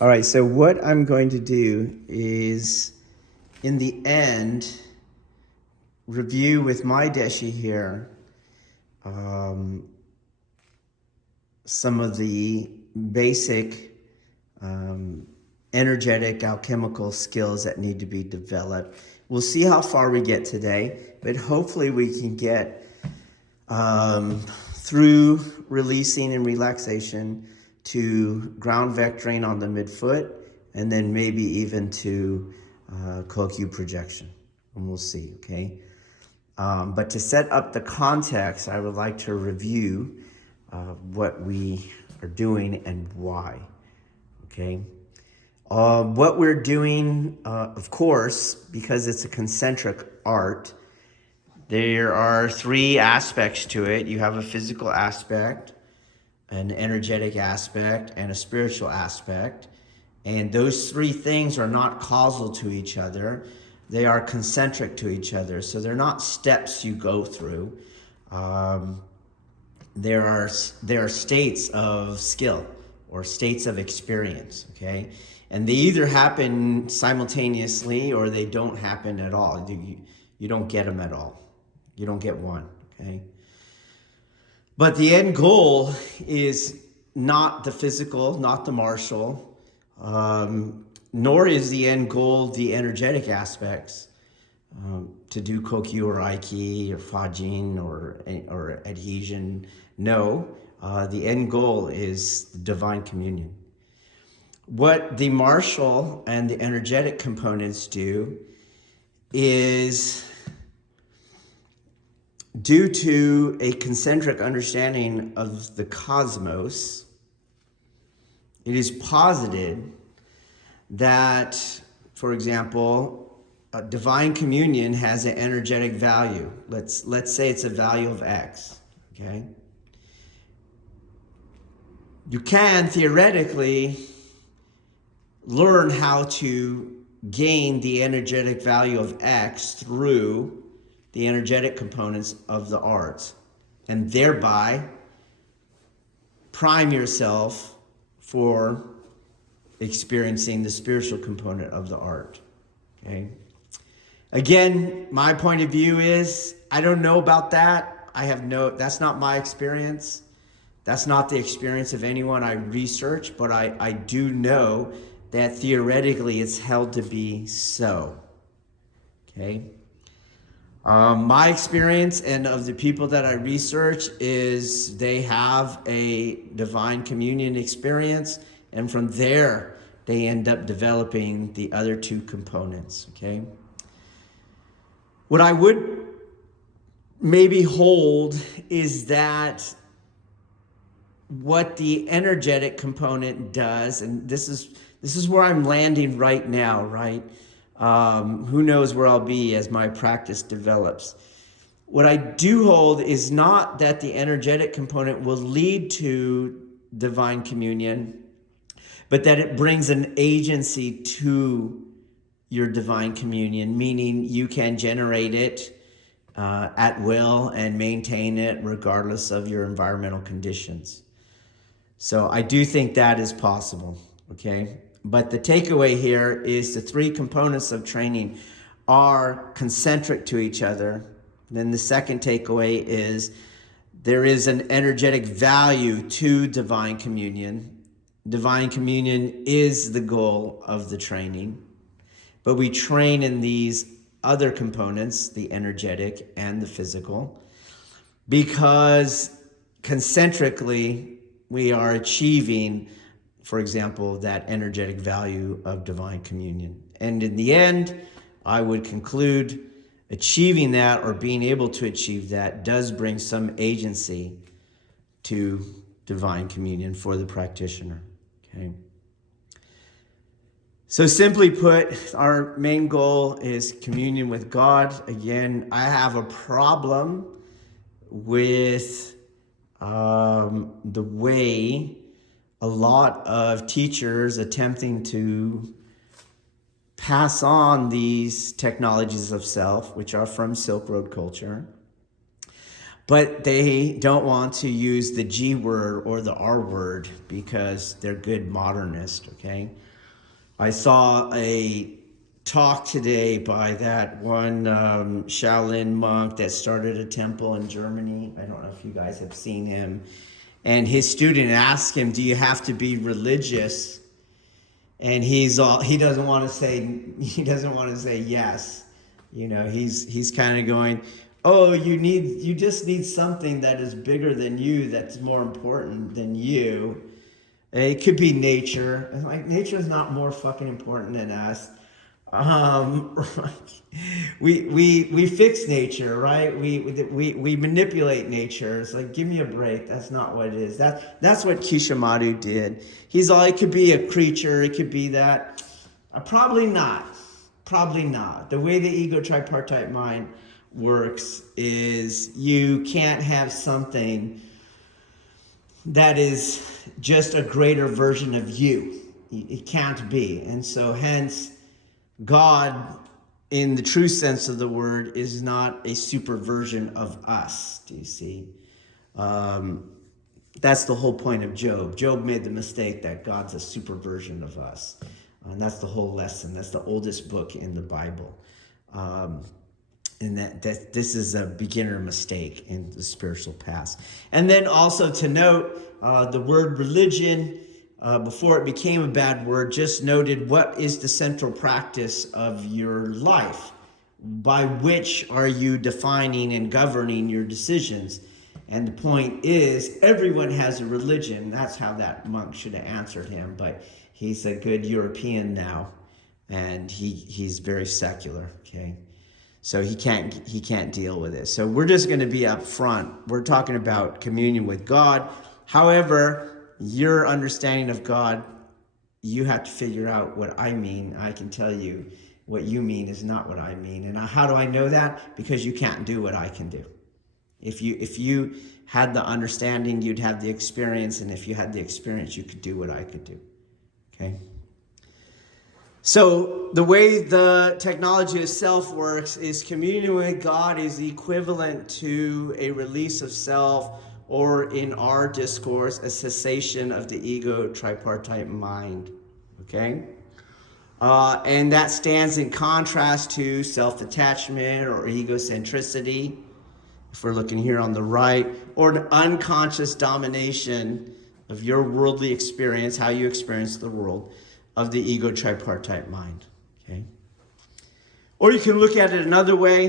All right, so what I'm going to do is, in the end, review with my deshi here um, some of the basic energetic alchemical skills that need to be developed. We'll see how far we get today, but hopefully we can get through releasing and relaxation to ground vectoring on the midfoot, and then maybe even to Kokyu projection. And we'll see, okay? But to set up the context, I would like to review what we are doing and why, okay? What we're doing, of course, because it's a concentric art, there are three aspects to it. You have a physical aspect, an energetic aspect, and a spiritual aspect. And those three things are not causal to each other. They are concentric to each other. So they're not steps you go through. There are states of skill or states of experience, okay? And they either happen simultaneously or they don't happen at all. You don't get them at all. You don't get one, okay? But the end goal is not the physical, not the martial, nor is the end goal the energetic aspects, to do Kokyu or Aiki or Fajin or adhesion. No, the end goal is divine communion. What the martial and the energetic components do is, due to a concentric understanding of the cosmos, it is posited that, for example, divine communion has an energetic value. Let's say it's a value of X, okay? You can theoretically learn how to gain the energetic value of X through the energetic components of the arts, and thereby prime yourself for experiencing the spiritual component of the art, okay? Again, my point of view is, I don't know about that. That's not my experience. That's not the experience of anyone I research, but I do know that theoretically it's held to be so, okay? My experience and of the people that I research is they have a divine communion experience, and from there they end up developing the other two components, okay? What I would maybe hold is that what the energetic component does, and this is where I'm landing right now, right? Who knows where I'll be as my practice develops. What I do hold is not that the energetic component will lead to divine communion, but that it brings an agency to your divine communion, meaning you can generate it at will and maintain it regardless of your environmental conditions. So I do think that is possible, okay? But the takeaway here is the three components of training are concentric to each other. Then the second takeaway is there is an energetic value to divine communion. Divine communion is the goal of the training, but we train in these other components, the energetic and the physical, because concentrically we are achieving, for example, that energetic value of divine communion. And in the end, I would conclude achieving that, or being able to achieve that, does bring some agency to divine communion for the practitioner, okay? So simply put, our main goal is communion with God. Again, I have a problem with the way a lot of teachers attempting to pass on these technologies of self, which are from Silk Road culture, But they don't want to use the G word or the R word because they're good modernists, okay? I saw a talk today by that one Shaolin monk that started a temple in Germany. I don't know if you guys have seen him. And his student asked him, "Do you have to be religious?" And he doesn't want to say yes. He's kind of going, "Oh, you just need something that is bigger than you, that's more important than you." It could be nature. Like, nature is not more fucking important than us. We fix nature, right? We manipulate nature. It's like, give me a break. That's not what it is. That's what Kishimaru did. He's all, it could be a creature. It could be that. Probably not. Probably not. The way the ego tripartite mind works is you can't have something that is just a greater version of you. It can't be. And so hence, God, in the true sense of the word, is not a super version of us. Do you see? That's the whole point of Job. Job made the mistake that God's a super version of us. And that's the whole lesson. That's the oldest book in the Bible. And that this is a beginner mistake in the spiritual past. And then also to note, the word religion, before it became a bad word, just noted what is the central practice of your life? By which are you defining and governing your decisions? And the point is, everyone has a religion. That's how that monk should have answered him. But he's a good European now, and he's very secular, okay? So he can't deal with it. So we're just going to be up front. We're talking about communion with God. However, your understanding of God, you have to figure out what I mean. I can tell you what you mean is not what I mean. And how do I know that? Because you can't do what I can do. If you had the understanding, you'd have the experience. And if you had the experience, you could do what I could do. Okay? So the way the technology of self works is communion with God is equivalent to a release of self, or in our discourse, a cessation of the ego tripartite mind, okay? And that stands in contrast to self-attachment or egocentricity, if we're looking here on the right, or an unconscious domination of your worldly experience, how you experience the world, of the ego tripartite mind, okay? Or you can look at it another way,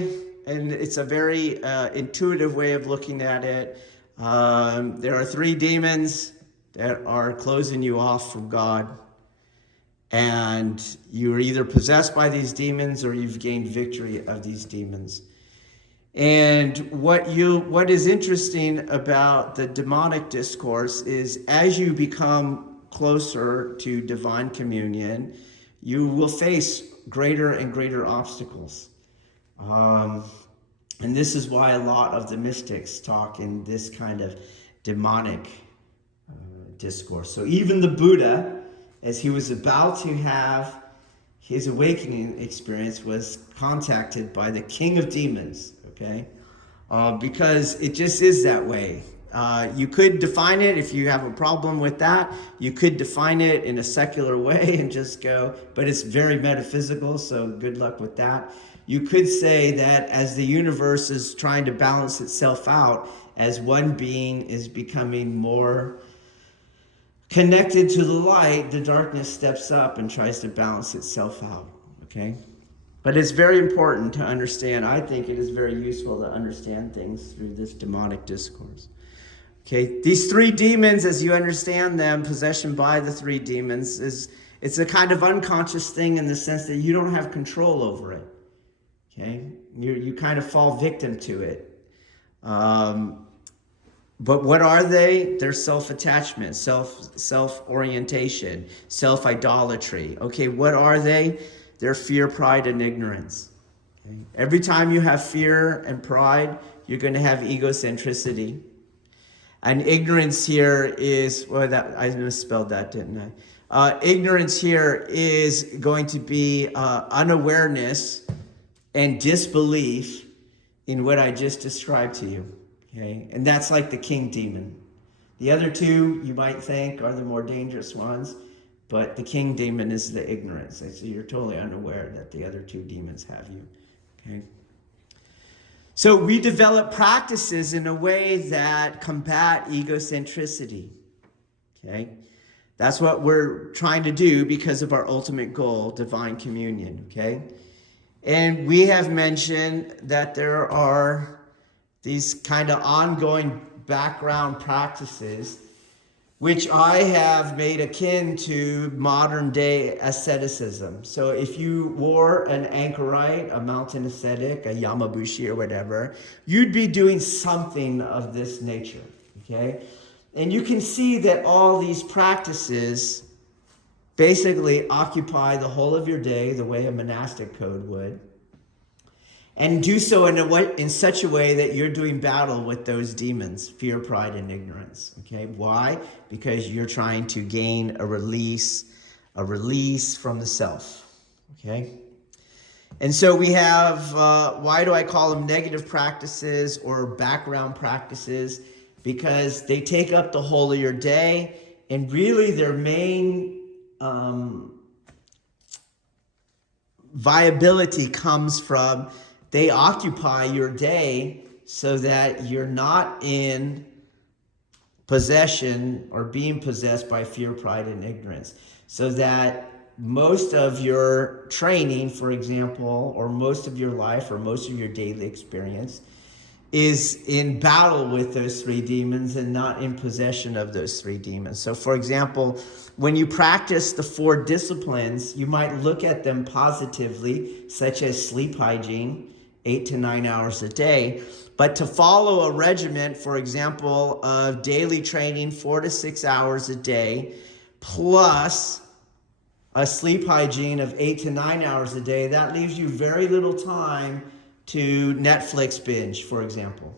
and it's a very intuitive way of looking at it. There are three demons that are closing you off from God, and you're either possessed by these demons or you've gained victory of these demons. And what is interesting about the demonic discourse is, as you become closer to divine communion, you will face greater and greater obstacles. And this is why a lot of the mystics talk in this kind of demonic discourse. So even the Buddha, as he was about to have his awakening experience, was contacted by the king of demons, okay? Because it just is that way. You could define it, if you have a problem with that, you could define it in a secular way and just go, but it's very metaphysical, so good luck with that. You could say that as the universe is trying to balance itself out, as one being is becoming more connected to the light, the darkness steps up and tries to balance itself out, okay? But it's very important to understand. I think it is very useful to understand things through this demonic discourse. Okay, these three demons, as you understand them, possession by the three demons, it's a kind of unconscious thing in the sense that you don't have control over it. Okay, you kind of fall victim to it. But what are they? They're self-attachment, self-orientation, self-idolatry. Okay, what are they? They're fear, pride, and ignorance. Okay? Every time you have fear and pride, you're going to have egocentricity. And ignorance here is, well, I misspelled that, didn't I? Ignorance here is going to be unawareness and disbelief in what I just described to you. Okay? And that's like the king demon. The other two, you might think, are the more dangerous ones, but the king demon is the ignorance. So you're totally unaware that the other two demons have you. Okay? So we develop practices in a way that combat egocentricity. Okay? That's what we're trying to do because of our ultimate goal, divine communion. Okay? And we have mentioned that there are these kind of ongoing background practices which I have made akin to modern day asceticism. So if you wore an anchorite, a mountain ascetic, a yamabushi or whatever, you'd be doing something of this nature, okay? And you can see that all these practices basically occupy the whole of your day the way a monastic code would. And do so in such a way that you're doing battle with those demons, fear, pride, and ignorance. Okay, why? Because you're trying to gain a release from the self. Okay, and so we have, why do I call them negative practices or background practices? Because they take up the whole of your day, and really their main viability comes from they occupy your day so that you're not in possession or being possessed by fear, pride, and ignorance. So that most of your training, for example, or most of your life or most of your daily experience is in battle with those three demons and not in possession of those three demons. So, for example, when you practice the 4 disciplines, you might look at them positively, such as sleep hygiene, 8 to 9 hours a day. But to follow a regimen, for example, of daily training 4 to 6 hours a day, plus a sleep hygiene of 8 to 9 hours a day, that leaves you very little time to Netflix binge, for example.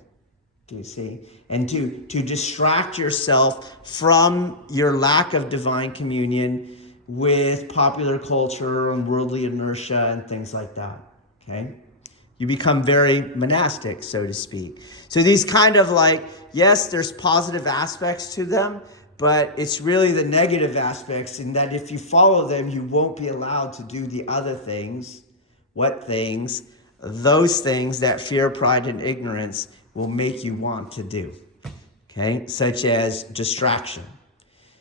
Do you see? And to distract yourself from your lack of divine communion with popular culture and worldly inertia and things like that. Okay? You become very monastic, so to speak. So these kind of like, yes, there's positive aspects to them, but it's really the negative aspects in that if you follow them, you won't be allowed to do the other things. What things? Those things that fear, pride, and ignorance will make you want to do. Okay? Such as distraction.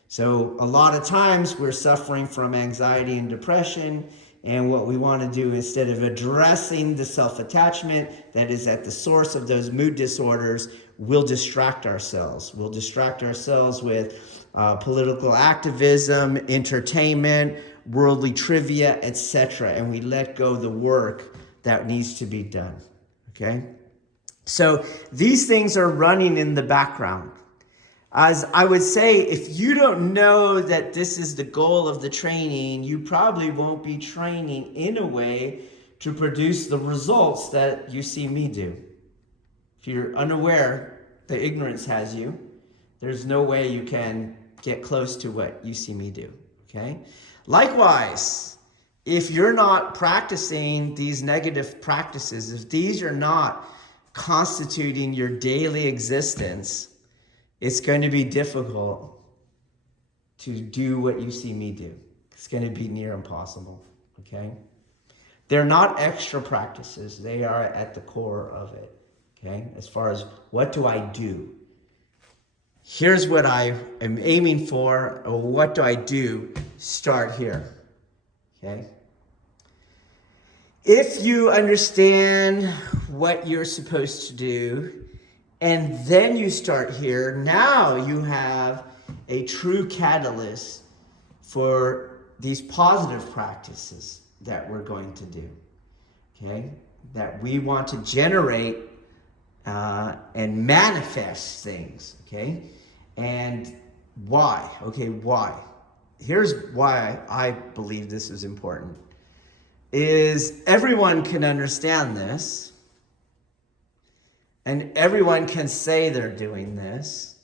So a lot of times we're suffering from anxiety and depression, and what we want to do, instead of addressing the self-attachment that is at the source of those mood disorders, we'll distract ourselves. We'll distract ourselves with political activism, entertainment, worldly trivia, etc. And we let go the work that needs to be done. Okay? So these things are running in the background. As I would say, if you don't know that this is the goal of the training, you probably won't be training in a way to produce the results that you see me do. If you're unaware, the ignorance has you. There's no way you can get close to what you see me do. Okay? Likewise, if you're not practicing these negative practices, if these are not constituting your daily existence, it's going to be difficult to do what you see me do. It's going to be near impossible, okay? They're not extra practices. They are at the core of it, okay? As far as what do I do? Here's what I am aiming for, or what do I do? Start here, okay? If you understand what you're supposed to do, and then you start here, now you have a true catalyst for these positive practices that we're going to do, okay? That we want to generate and manifest things, okay? And why? Okay, why? Here's why I believe this is important. Is everyone can understand this, and everyone can say they're doing this,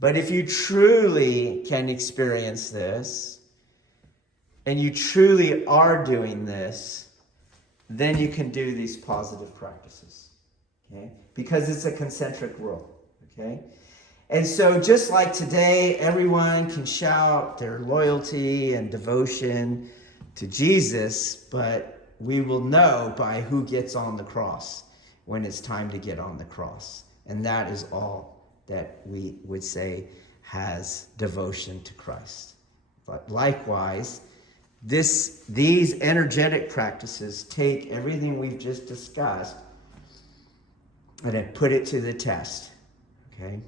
but if you truly can experience this, and you truly are doing this, then you can do these positive practices. okay? Because it's a concentric world, okay? And so just like today, everyone can shout their loyalty and devotion to Jesus, but we will know by who gets on the cross when it's time to get on the cross. And that is all that we would say has devotion to Christ. But likewise, these energetic practices take everything we've just discussed and then put it to the test, okay?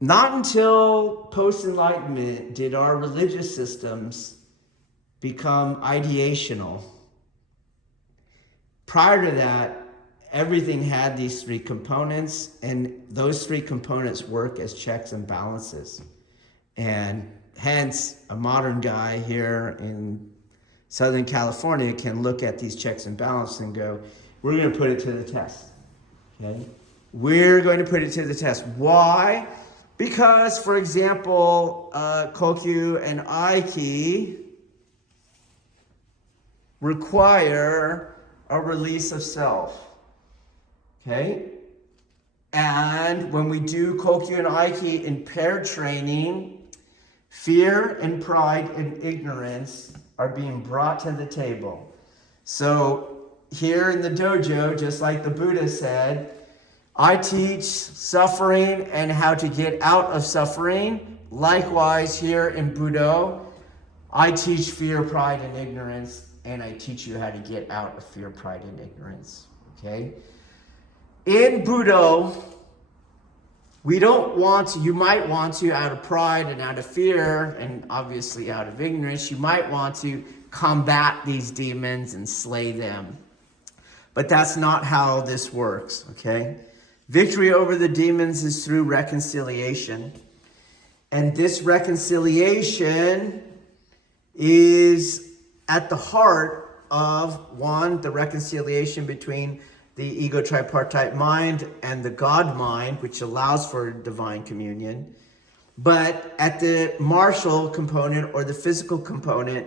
Not until post-enlightenment did our religious systems become ideational. Prior to that, everything had these three components, and those three components work as checks and balances. And hence, a modern guy here in Southern California can look at these checks and balances and go, we're going to put it to the test. Okay? We're going to put it to the test. Why? Because, for example, Kokyu and Aiki require a release of self. Okay? And when we do Kokyu and Aiki in paired training, fear and pride and ignorance are being brought to the table. So here in the dojo, just like the Buddha said, I teach suffering and how to get out of suffering. Likewise, here in Budo, I teach fear, pride, and ignorance, and I teach you how to get out of fear, pride, and ignorance. Okay? In Budo, we don't want to, you might want to, out of pride and out of fear, and obviously out of ignorance, you might want to combat these demons and slay them. But that's not how this works, okay? Victory over the demons is through reconciliation. And this reconciliation is at the heart of, one, the reconciliation between the ego tripartite mind and the God mind, which allows for divine communion. But at the martial component or the physical component,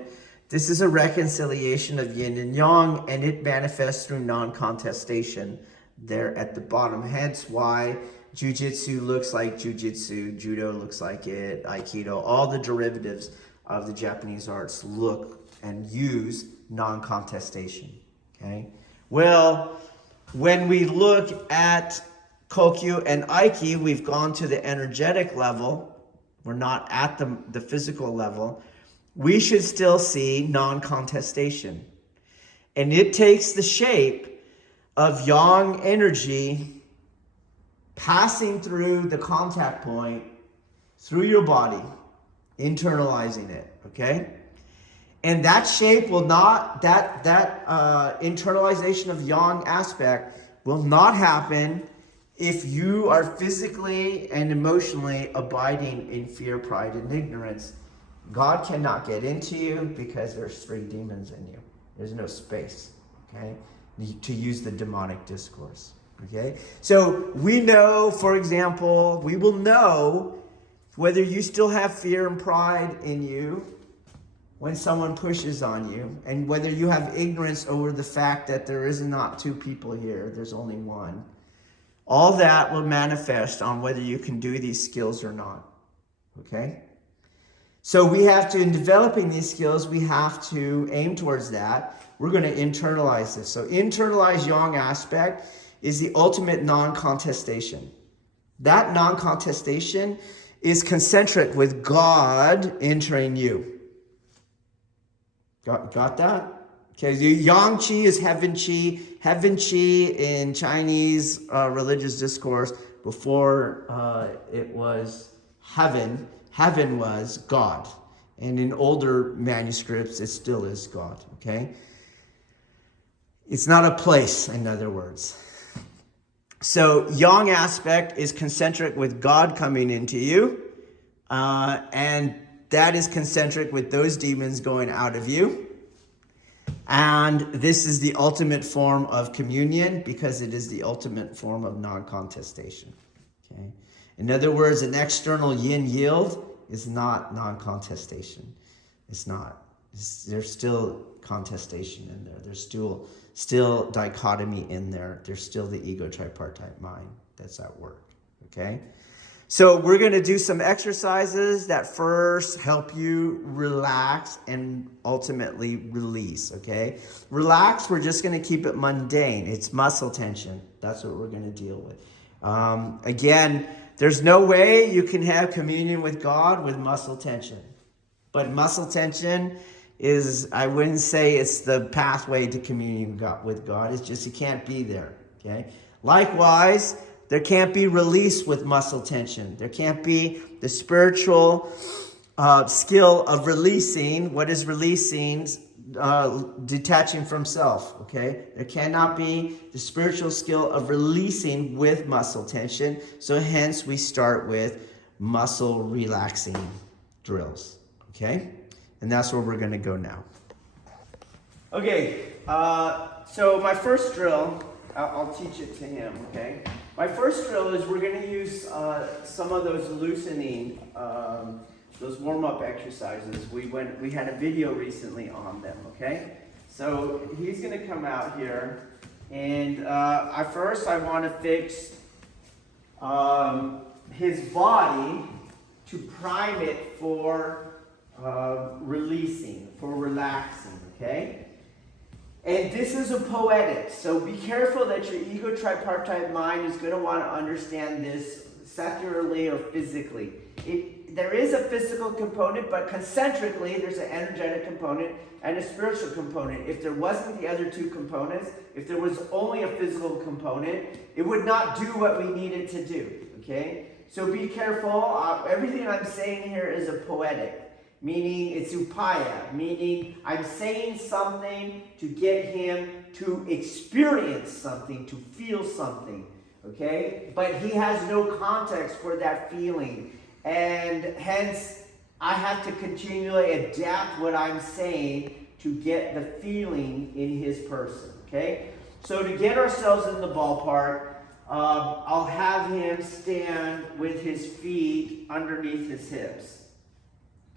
this is a reconciliation of yin and yang, and it manifests through non-contestation there at the bottom. Hence why Jiu-jitsu looks like Jiu-jitsu, Judo looks like it, Aikido, all the derivatives of the Japanese arts look and use non-contestation, okay? Well, when we look at Kokyu and Aiki, we've gone to the energetic level. We're not at the physical level. We should still see non-contestation. And it takes the shape of yang energy passing through the contact point, through your body, internalizing it, okay? And that shape will not, that internalization of yang aspect will not happen if you are physically and emotionally abiding in fear, pride, and ignorance. God cannot get into you because there's three demons in you. There's no space, okay, to use the demonic discourse, okay? So we know, for example, we will know whether you still have fear and pride in you when someone pushes on you, and whether you have ignorance over the fact that there is not two people here, there's only one. All that will manifest on whether you can do these skills or not, okay? So we have to, in developing these skills, we have to aim towards that. We're going to internalize this. So internalized yang aspect is the ultimate non-contestation. That non-contestation is concentric with God entering you. Got that? Okay, yang qi is heaven qi. Heaven qi in Chinese religious discourse, before it was heaven, heaven was God. And in older manuscripts, it still is God, okay? It's not a place, in other words. So yang aspect is concentric with God coming into you. And that is concentric with those demons going out of you. And this is the ultimate form of communion because it is the ultimate form of non-contestation. Okay? In other words, an external yin yield is not non-contestation. It's not. There's still contestation in there. There's still dichotomy in there. There's still the ego tripartite mind that's at work. Okay? So we're going to do some exercises that first help you relax and ultimately release, okay? Relax, we're just going to keep it mundane. It's muscle tension. That's what we're going to deal with. Again, there's no way you can have communion with God with muscle tension. But muscle tension is, I wouldn't say it's the pathway to communion with God. It's just you can't be there, okay? Likewise, there can't be release with muscle tension. There can't be the spiritual skill of releasing. What is releasing? Detaching from self, okay? There cannot be the spiritual skill of releasing with muscle tension. So hence we start with muscle relaxing drills, okay? And that's where we're going to go now. Okay, so my first drill, I'll teach it to him, okay? My first drill is we're going to use some of those loosening, those warm-up exercises. We had a video recently on them, okay? So he's going to come out here, and first I want to fix his body to prime it for releasing, for relaxing, okay? And this is a poetic, so be careful that your ego tripartite mind is going to want to understand this secularly or physically. There is a physical component, but concentrically there's an energetic component and a spiritual component. If there wasn't the other two components, if there was only a physical component, it would not do what we needed to do, okay? So be careful. Everything I'm saying here is a poetic. Meaning it's upaya, meaning I'm saying something to get him to experience something, to feel something, okay? But he has no context for that feeling, and hence I have to continually adapt what I'm saying to get the feeling in his person, okay? So to get ourselves in the ballpark, I'll have him stand with his feet underneath his hips.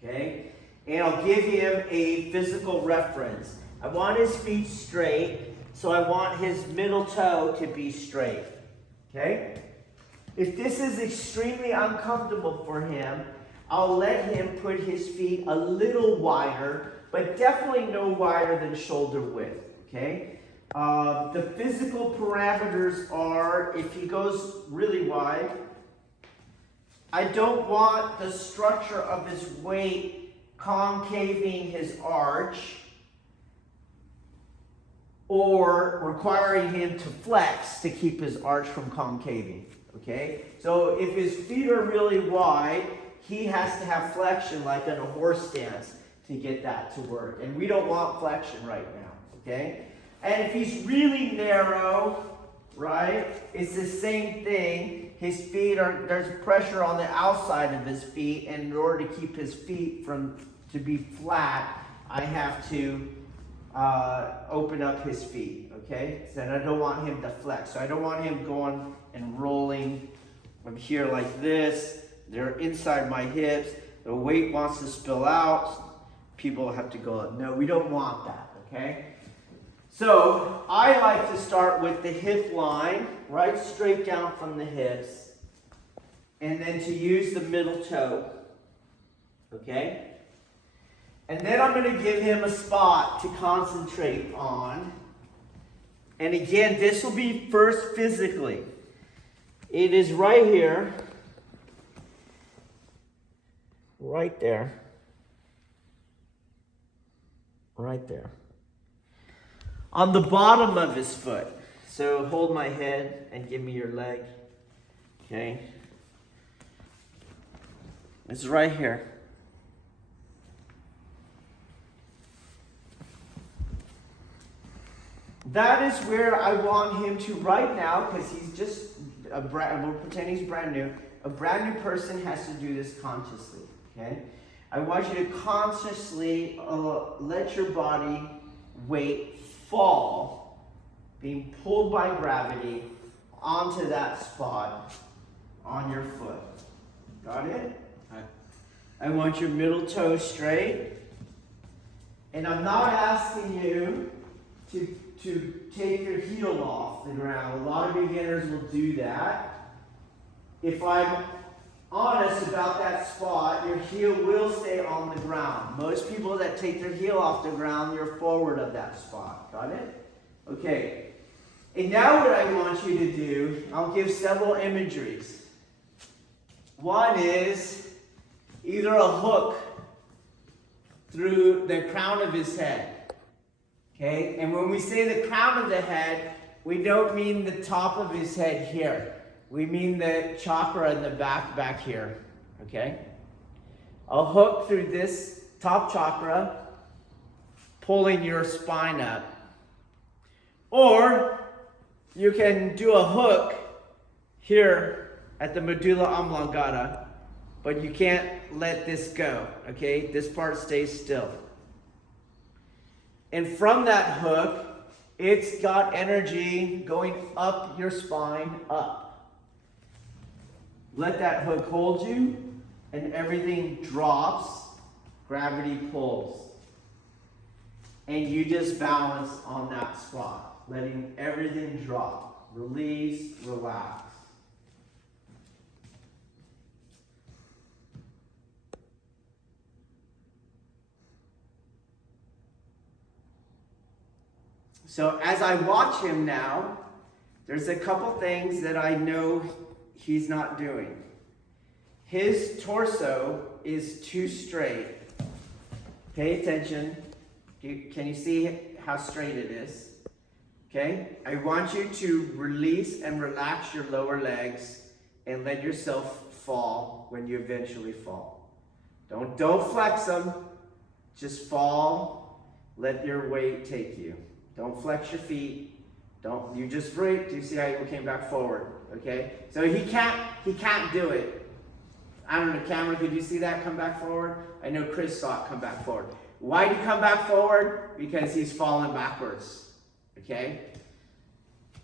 Okay, and I'll give him a physical reference. I want his feet straight, so I want his middle toe to be straight. Okay? If this is extremely uncomfortable for him, I'll let him put his feet a little wider, but definitely no wider than shoulder width. Okay? The physical parameters are, if he goes really wide, I don't want the structure of his weight concaving his arch or requiring him to flex to keep his arch from concaving, okay? So if his feet are really wide, he has to have flexion like in a horse stance to get that to work. And we don't want flexion right now, okay? And if he's really narrow, right, it's the same thing. His feet there's pressure on the outside of his feet, and in order to keep his feet to be flat, I have to open up his feet, okay? So I don't want him to flex. So I don't want him going and rolling from here like this. They're inside my hips. The weight wants to spill out. People have to go, no, we don't want that, okay? So I like to start with the hip line, right straight down from the hips, and then to use the middle toe, okay? And then I'm going to give him a spot to concentrate on. And again, this will be first physically. It is right here, right there, right there. On the bottom of his foot. So hold my head and give me your leg. Okay. It's right here. That is where I want him to right now, because he's just we'll pretend he's brand new. A brand new person has to do this consciously. Okay. I want you to consciously let your body weight fall, being pulled by gravity onto that spot on your foot. Got it? I want your middle toe straight. And I'm not asking you to take your heel off the ground. A lot of beginners will do that. If I'm honest about that spot, your heel will stay on the ground. Most people that take their heel off the ground, you're forward of that spot. Got it? Okay. And now what I want you to do, I'll give several imageries. One is either a hook through the crown of his head. Okay? And when we say the crown of the head, we don't mean the top of his head here. We mean the chakra in the back here. Okay? A hook through this top chakra, pulling your spine up. Or you can do a hook here at the medulla oblongata, but you can't let this go, okay? This part stays still. And from that hook, it's got energy going up your spine, up. Let that hook hold you, and everything drops, gravity pulls. And you just balance on that spot, letting everything drop. Release, relax. So as I watch him now, there's a couple things that I know he's not doing. His torso is too straight. Pay attention. Can you see how straight it is? Okay? I want you to release and relax your lower legs and let yourself fall when you eventually fall. Don't flex them. Just fall. Let your weight take you. Don't flex your feet. You just break. Do you see how you came back forward? Okay? So he can't do it. I don't know, camera, could you see that come back forward? I know Chris saw it come back forward. Why did he come back forward? Because he's falling backwards. Okay?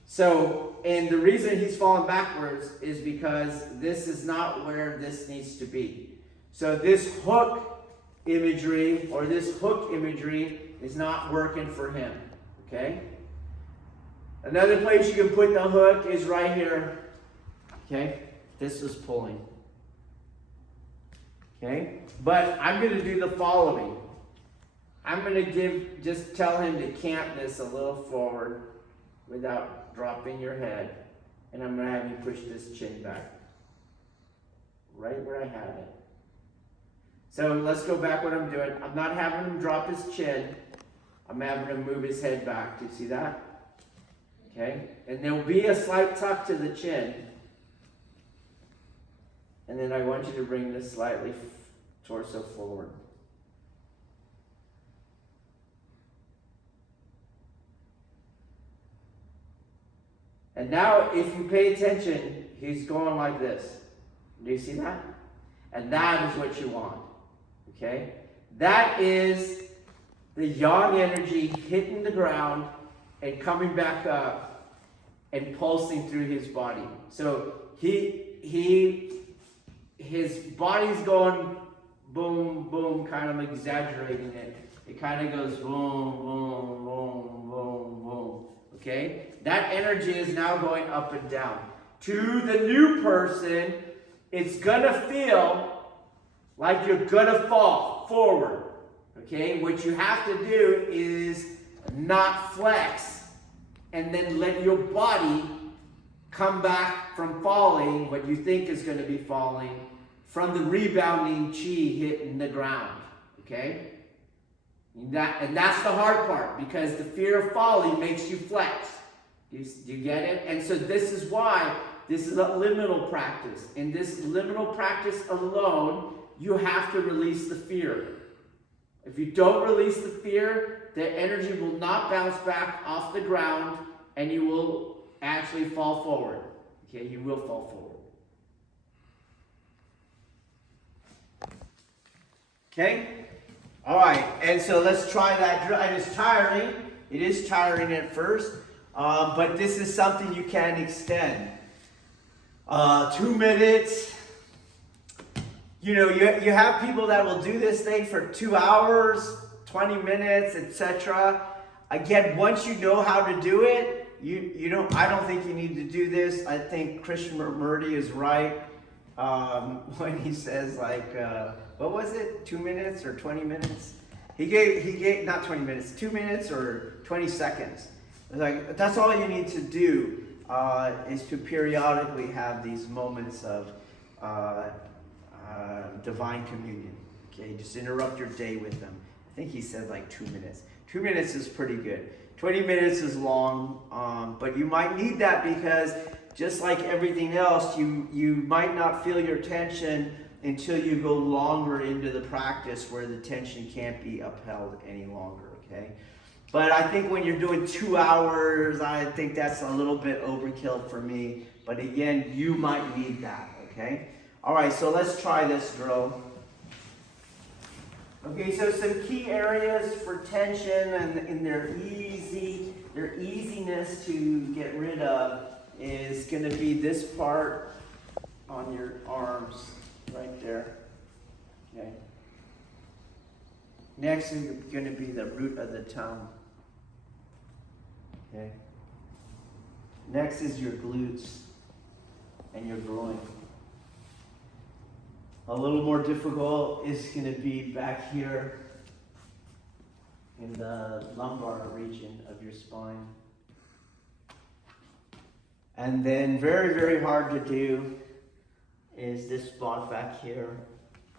So, and the reason he's falling backwards is because this is not where this needs to be. So this hook imagery is not working for him. Okay? Another place you can put the hook is right here. Okay? This is pulling. Okay? But I'm going to do the following. I'm going to just tell him to cant this a little forward without dropping your head. And I'm going to have you push this chin back. Right where I have it. So let's go back what I'm doing. I'm not having him drop his chin. I'm having him move his head back. Do you see that? Okay? And there'll be a slight tuck to the chin. And then I want you to bring this slightly torso forward. And now, if you pay attention, he's going like this. Do you see that? And that is what you want. Okay? That is the yang energy hitting the ground and coming back up and pulsing through his body. So his body's going boom, boom, kind of exaggerating it. It kind of goes boom, boom, boom, boom, boom. Okay? That energy is now going up and down. To the new person, it's gonna feel like you're gonna fall forward. Okay? What you have to do is not flex and then let your body come back from falling, what you think is going to be falling, from the rebounding chi hitting the ground. Okay? And that's the hard part, because the fear of falling makes you flex. Do you get it? And so this is why this is a liminal practice. In this liminal practice alone, you have to release the fear. If you don't release the fear, the energy will not bounce back off the ground, and you will actually fall forward. Okay, you will fall forward. Okay? All right, and so let's try that drill. It is tiring. It is tiring at first, but this is something you can extend. 2 minutes. You know, you have people that will do this thing for 2 hours, 20 minutes, etc. Again, once you know how to do it, I don't think you need to do this. I think Krishnamurti is right when he says like, what was it? 2 minutes or 20 minutes? He gave not 20 minutes, 2 minutes or 20 seconds. Like, that's all you need to do is to periodically have these moments of divine communion. Okay, just interrupt your day with them. I think he said like 2 minutes. 2 minutes is pretty good. 20 minutes is long, but you might need that because just like everything else, you might not feel your tension until you go longer into the practice where the tension can't be upheld any longer, okay? But I think when you're doing 2 hours, I think that's a little bit overkill for me. But again, you might need that, okay? All right, so let's try this drill. Okay, so some key areas for tension and their easiness to get rid of is going to be this part on your arms, right there. Okay. Next is going to be the root of the tongue. Okay. Next is your glutes and your groin. A little more difficult is going to be back here in the lumbar region of your spine. And then very, very hard to do is this spot back here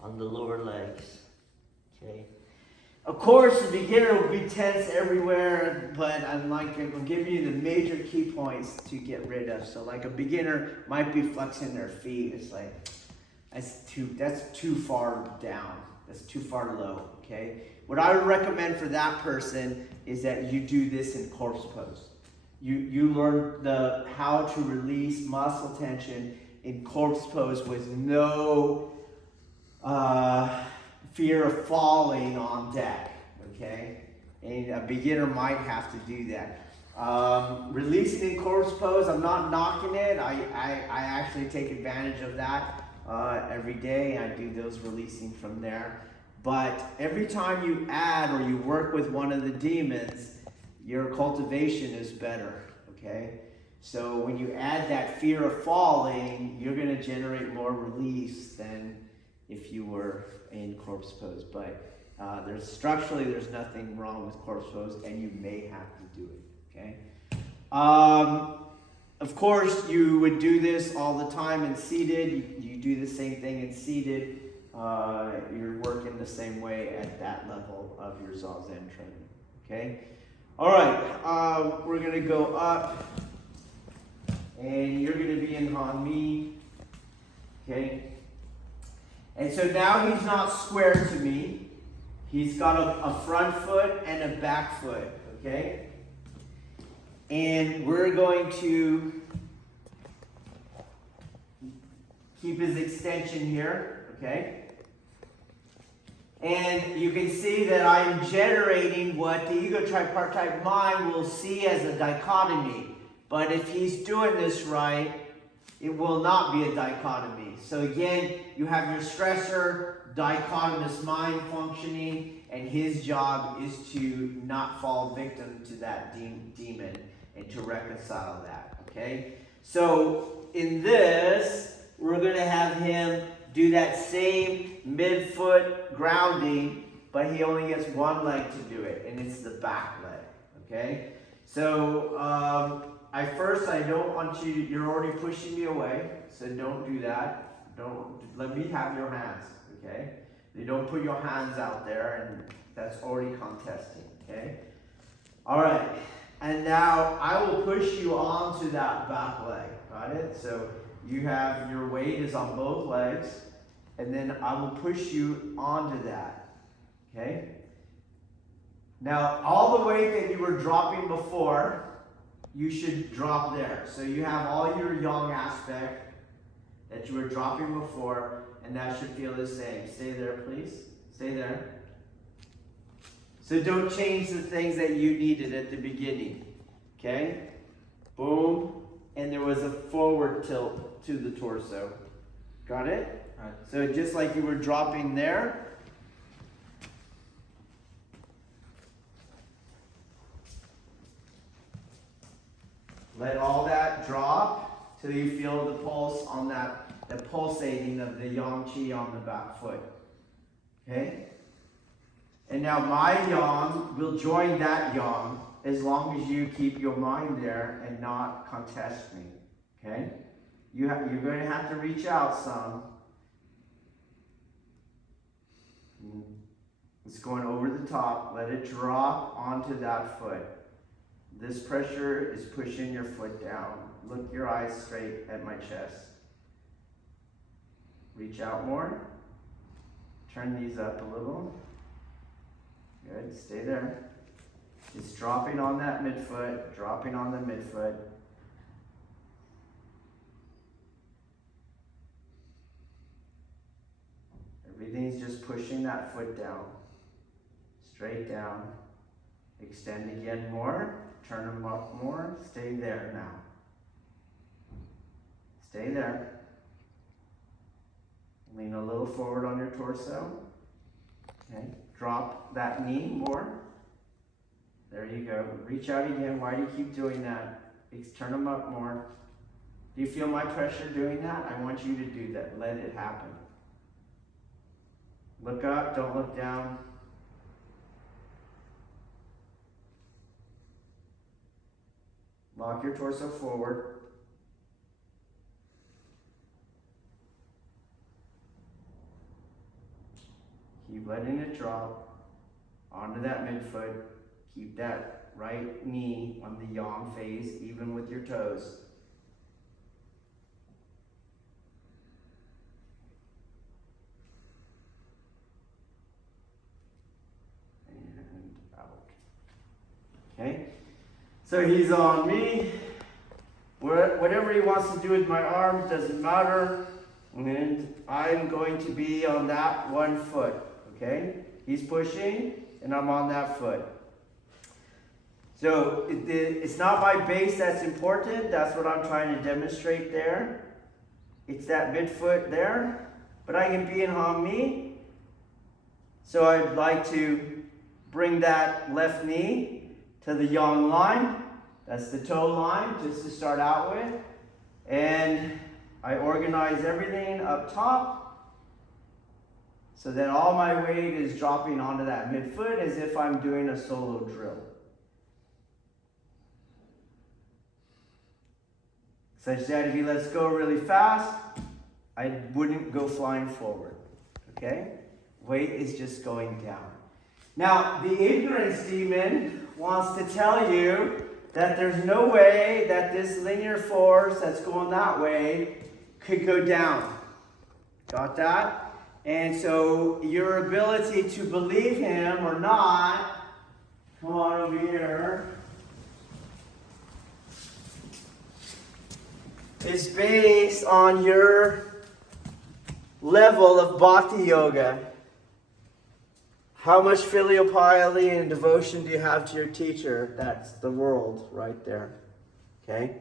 on the lower legs. Okay. Of course, the beginner will be tense everywhere, but I'm giving you the major key points to get rid of. So like a beginner might be flexing their feet. It's like, that's too far down. That's too far low, okay? What I would recommend for that person is that you do this in corpse pose. You learn how to release muscle tension in corpse pose with no fear of falling on deck, okay? And a beginner might have to do that. Releasing in corpse pose, I'm not knocking it. I actually take advantage of that every day. I do those releasing from there. But every time you add or you work with one of the demons, your cultivation is better, okay? So when you add that fear of falling, you're going to generate more release than if you were in corpse pose. But structurally, there's nothing wrong with corpse pose, and you may have to do it, okay? Of course, you would do this all the time in seated. You do the same thing in seated. You're working the same way at that level of your Zazen training, okay? All right, we're going to go up, and you're going to be in Hanmi, okay? And so now he's not square to me. He's got a front foot and a back foot, okay? And we're going to keep his extension here, okay? And you can see that I'm generating what the ego tripartite mind will see as a dichotomy. But if he's doing this right, it will not be a dichotomy. So again, you have your stressor, dichotomous mind functioning, and his job is to not fall victim to that demon and to reconcile that, okay? So in this, we're going to have him do that same mid-foot grounding, but he only gets one leg to do it, and it's the back leg, okay? So I don't want you, you're already pushing me away, so don't do that. Don't, let me have your hands, okay? You don't put your hands out there, and that's already contesting, okay? All right, and now I will push you onto that back leg, got it? So you have, your weight is on both legs, and then I will push you onto that, okay? Now, all the weight that you were dropping before, you should drop there. So you have all your yang aspect that you were dropping before, and that should feel the same. Stay there, please. Stay there. So don't change the things that you needed at the beginning, okay? Boom, and there was a forward tilt to the torso. Got it? Right. So just like you were dropping there, Let all that drop till you feel the pulse on the pulsating of the yang qi on the back foot. Okay? And now my yang will join that yang as long as you keep your mind there and not contest me. Okay? You're going to have to reach out some. It's going over the top. Let it drop onto that foot. This pressure is pushing your foot down. Look your eyes straight at my chest. Reach out more. Turn these up a little. Good, stay there. Just dropping on that midfoot, dropping on the midfoot. Everything's just pushing that foot down. Straight down. Extend again more. Turn them up more. Stay there now. Stay there. Lean a little forward on your torso. Okay. Drop that knee more. There you go. Reach out again. Why do you keep doing that? Turn them up more. Do you feel my pressure doing that? I want you to do that. Let it happen. Look up. Don't look down. Lock your torso forward. Keep letting it drop onto that midfoot. Keep that right knee on the yang face, even with your toes. And out. Okay? So he's on me. Whatever he wants to do with my arms doesn't matter. And I'm going to be on that one foot. Okay? He's pushing, and I'm on that foot. So it's not my base that's important. That's what I'm trying to demonstrate there. It's that midfoot there. But I can be in Hami. So I'd like to bring that left knee to the yang line. That's the toe line, just to start out with. And I organize everything up top so that all my weight is dropping onto that midfoot as if I'm doing a solo drill. Such that if he lets go really fast, I wouldn't go flying forward. Okay? Weight is just going down. Now, the ignorance demon wants to tell you that there's no way that this linear force that's going that way could go down. Got that? And so your ability to believe him or not, come on over here, is based on your level of bhakti yoga. How much filial piety and devotion do you have to your teacher? That's the world right there. Okay?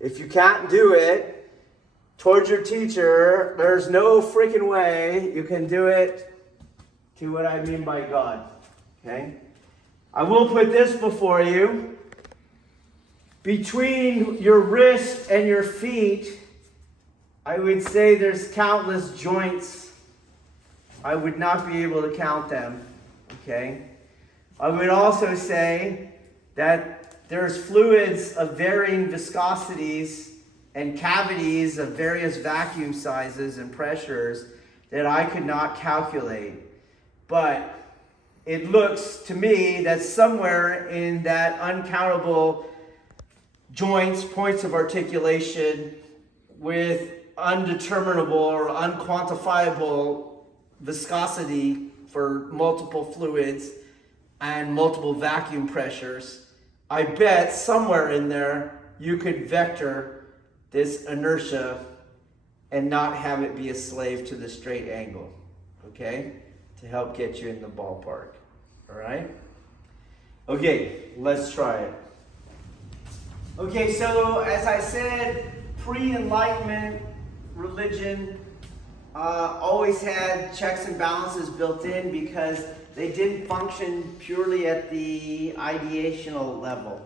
If you can't do it towards your teacher, there's no freaking way you can do it to what I mean by God. Okay? I will put this before you. Between your wrist and your feet, I would say there's countless joints. I would not be able to count them. Okay? I would also say that there's fluids of varying viscosities and cavities of various vacuum sizes and pressures that I could not calculate. But it looks to me that somewhere in that uncountable joints, points of articulation with undeterminable or unquantifiable viscosity for multiple fluids and multiple vacuum pressures, I bet somewhere in there you could vector this inertia and not have it be a slave to the straight angle, okay? To help get you in the ballpark, all right? Okay, let's try it. Okay, so as I said, pre-Enlightenment religion always had checks and balances built in because they didn't function purely at the ideational level.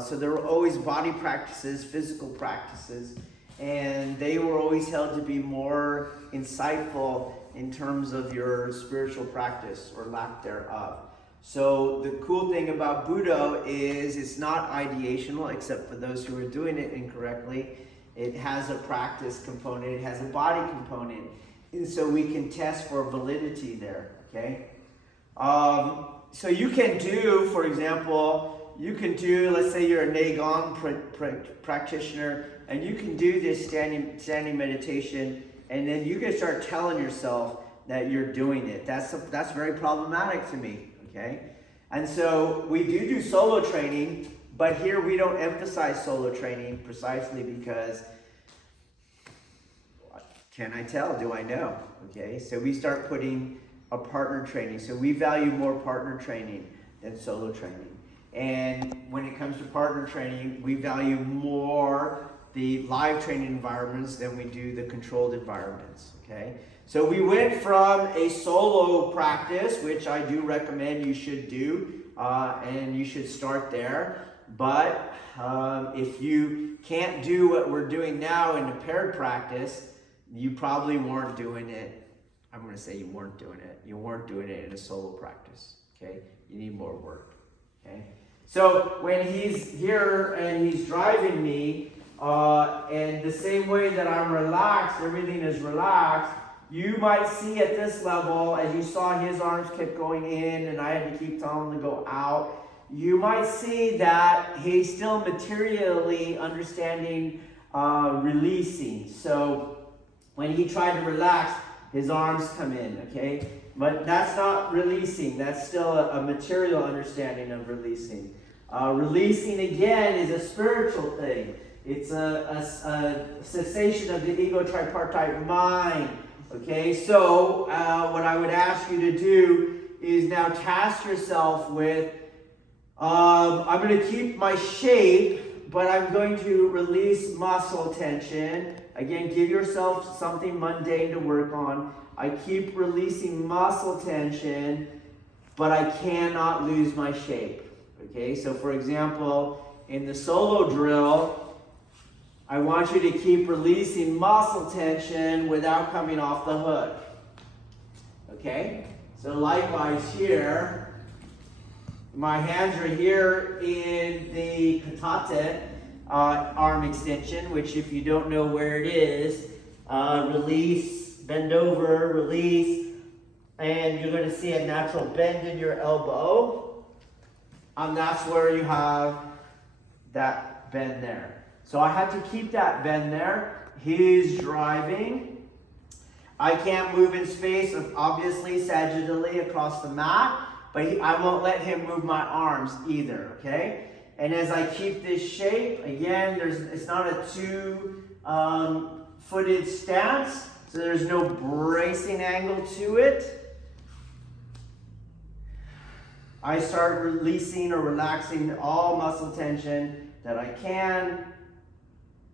So there were always body practices, physical practices, and they were always held to be more insightful in terms of your spiritual practice or lack thereof. So the cool thing about Budo is it's not ideational, except for those who are doing it incorrectly. It has a practice component, it has a body component, and so we can test for validity there, okay? So you can do, for example, you can do, let's say you're a Neigong practitioner, and you can do this standing meditation, and then you can start telling yourself that you're doing it. That's very problematic to me, okay? And so we do solo training, but here we don't emphasize solo training precisely because, can I tell? Do I know? Okay, so we start putting a partner training. So we value more partner training than solo training. And when it comes to partner training, we value more the live training environments than we do the controlled environments, okay? So we went from a solo practice, which I do recommend you should do, and you should start there. But if you can't do what we're doing now in a paired practice, you probably weren't doing it. I'm going to say you weren't doing it. You weren't doing it in a solo practice, okay? You need more work, okay? So when he's here and he's driving me, and the same way that I'm relaxed, everything is relaxed, you might see at this level, as you saw his arms kept going in and I had to keep telling him to go out, you might see that he's still materially understanding releasing. So when he tried to relax, his arms come in, okay? But that's not releasing. That's still a material understanding of releasing. Releasing, again, is a spiritual thing. It's a cessation of the ego tripartite mind. Okay, so what I would ask you to do is now task yourself with, I'm going to keep my shape, but I'm going to release muscle tension. Again, give yourself something mundane to work on. I keep releasing muscle tension, but I cannot lose my shape. Okay, so for example, in the solo drill, I want you to keep releasing muscle tension without coming off the hook. Okay? So likewise here, my hands are here in the katate arm extension, which if you don't know where it is, release, bend over, release, and you're going to see a natural bend in your elbow. And that's where you have that bend there. So I have to keep that bend there. He's driving. I can't move in space, obviously, sagittally across the mat, but I won't let him move my arms either, okay? And as I keep this shape, again, it's not a two-footed stance, so there's no bracing angle to it. I start releasing or relaxing all muscle tension that I can,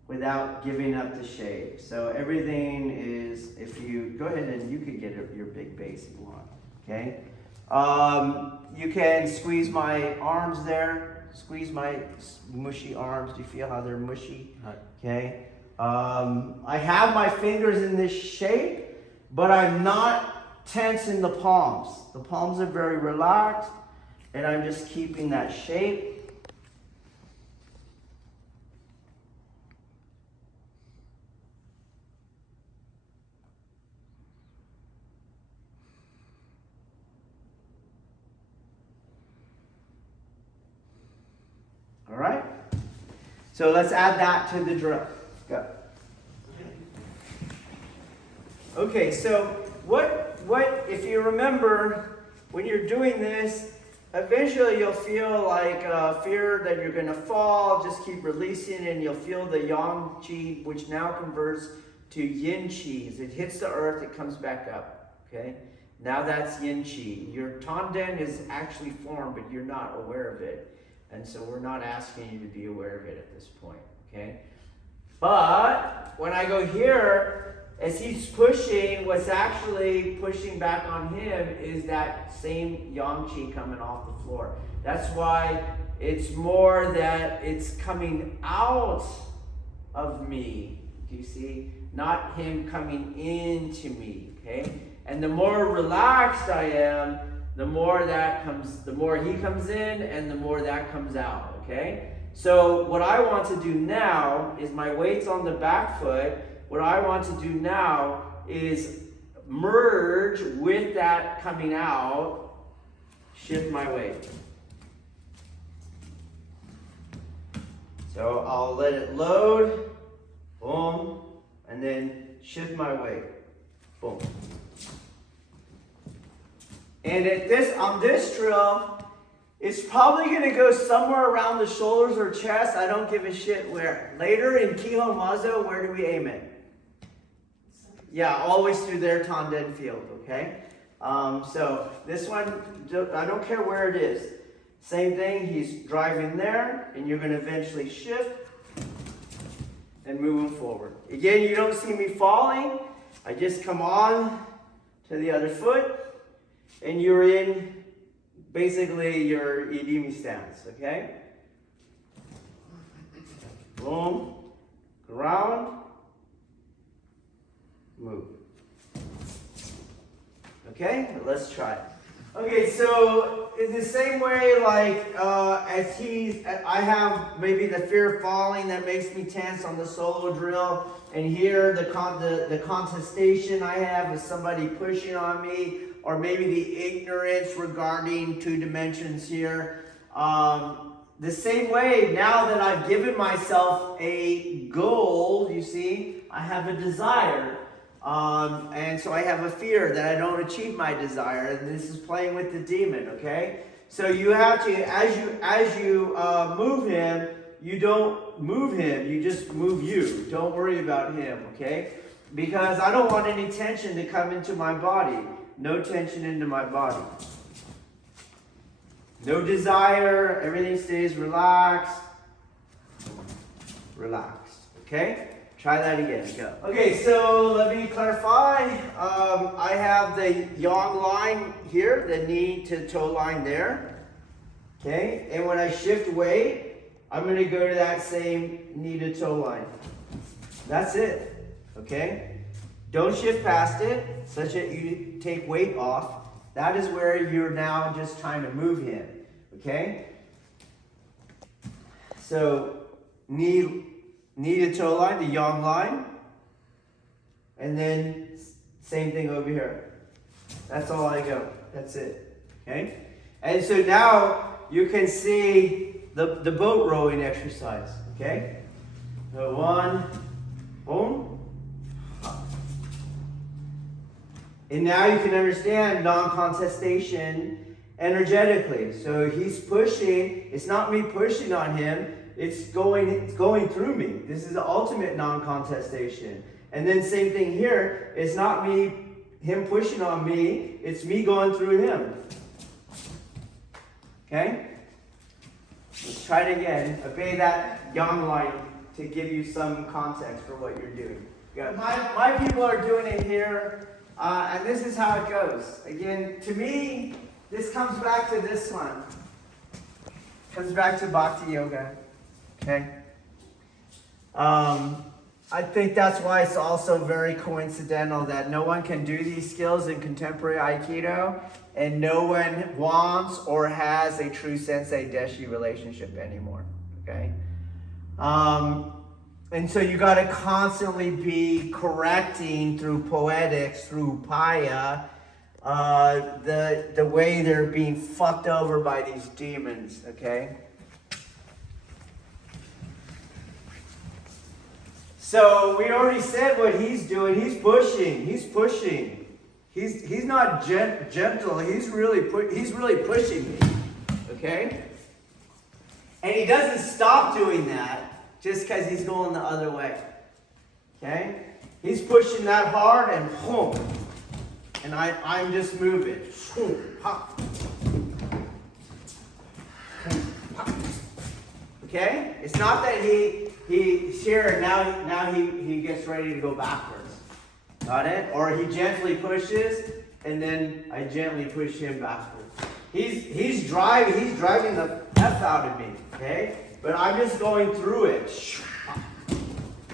without giving up the shape. So everything is, if you go ahead and you could get your big base if you want, okay? You can squeeze my arms there, squeeze my mushy arms. Do you feel how they're mushy? Okay. I have my fingers in this shape, but I'm not tense in the palms. The palms are very relaxed, and I'm just keeping that shape. All right? So let's add that to the drill. Go. Okay, so what if you remember, when you're doing this, eventually you'll feel like fear that you're going to fall. Just keep releasing, and you'll feel the yang qi, which now converts to yin qi. As it hits the earth, it comes back up. Okay? Now that's yin qi. Your tanden is actually formed, but you're not aware of it. And so we're not asking you to be aware of it at this point, okay? But when I go here, as he's pushing, what's actually pushing back on him is that same yang qi coming off the floor. That's why It's more that it's coming out of me. Do you see? Not him coming into me, okay? And the more relaxed I am, the more he comes in and the more that comes out, okay? So what I want to do now is my weight's on the back foot. What I want to do now is merge with that coming out, shift my weight. So I'll let it load, boom, and then shift my weight, boom. And on this drill, it's probably going to go somewhere around the shoulders or chest. I don't give a shit where. Later in Kihon Mazo, where do we aim it? Yeah, always through their tanden field, okay? So this one, I don't care where it is. Same thing, he's driving there, and you're going to eventually shift and moving forward. Again, you don't see me falling. I just come on to the other foot, and you're in basically your idimi stance, okay? Boom, ground, move. Okay, let's try it. Okay, so in the same way, like I have maybe the fear of falling that makes me tense on the solo drill, and here the contestation I have is somebody pushing on me, or maybe the ignorance regarding 2 dimensions here. The same way, now that I've given myself a goal, you see, I have a desire. And so I have a fear that I don't achieve my desire, and this is playing with the demon, okay? So you have to, as you move him, you don't move him, you just move you. Don't worry about him, okay? Because I don't want any tension to come into my body. No tension into my body. No desire, everything stays relaxed. Relaxed, okay? Try that again, go. Okay, so let me clarify. I have the yang line here, the knee to toe line there. Okay, and when I shift weight, I'm gonna go to that same knee to toe line. That's it, okay? Don't shift past it, such that you take weight off. That is where you're now just trying to move him, okay? So, knee to toe line, the yang line. And then same thing over here. That's all I go. That's it. Okay? And so now you can see the boat rowing exercise. Okay? So 1, boom. And now you can understand non-contestation energetically. So he's pushing. It's not me pushing on him. It's going through me. This is the ultimate non-contestation. And then same thing here. It's not him pushing on me. It's me going through him. Okay? Let's try it again. Obey that yang line to give you some context for what you're doing. Go. My people are doing it here, and this is how it goes. Again, to me, this comes back to this one. Comes back to Bhakti Yoga. Okay. I think that's why it's also very coincidental that no one can do these skills in contemporary Aikido, and no one wants or has a true sensei-deshi relationship anymore. Okay. And so you got to constantly be correcting through poetics, through paya, the way they're being fucked over by these demons. Okay. So we already said what he's doing. He's pushing. He's pushing. He's not gentle. He's really pushing me. Okay? And he doesn't stop doing that just because he's going the other way. Okay? He's pushing that hard and boom. And I'm just moving. Okay? It's not that he's here and now he gets ready to go backwards. Got it? Or he gently pushes and then I gently push him backwards. He's driving the F breath out of me, okay? But I'm just going through it,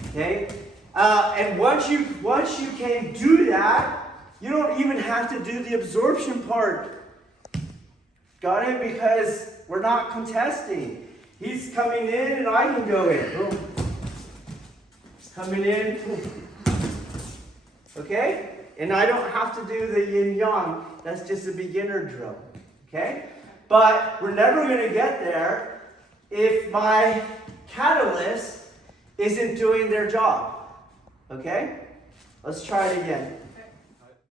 okay? And once you can do that, you don't even have to do the absorption part. Got it? Because we're not contesting. He's coming in and I can go in. Boom. Coming in. Boom. Okay? And I don't have to do the yin-yang. That's just a beginner drill. Okay? But we're never going to get there if my catalyst isn't doing their job. Okay? Let's try it again.